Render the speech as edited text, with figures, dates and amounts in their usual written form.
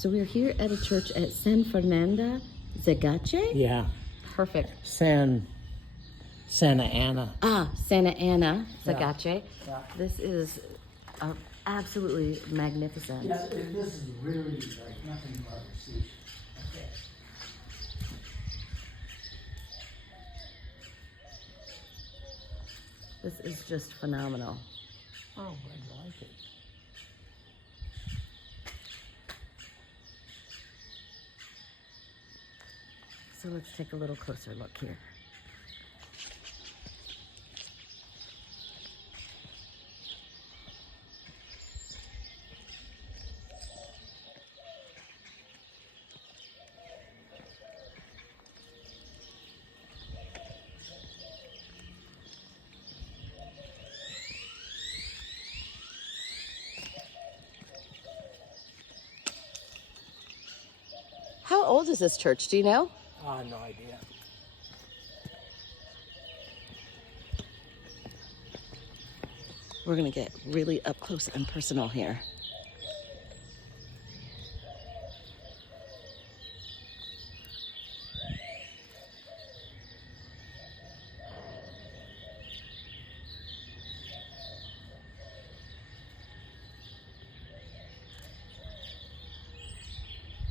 So we're here at a church at San Fernando Zegache? Yeah. Perfect. Santa Ana. Ah, Santa Ana Zegache. Yeah. This is absolutely magnificent. Yeah, this is really like nothing but a sea. Okay. This is just phenomenal. Oh, I like it. So let's take a little closer look here. How old is this church? Do you know? No idea. We're gonna get really up close and personal here.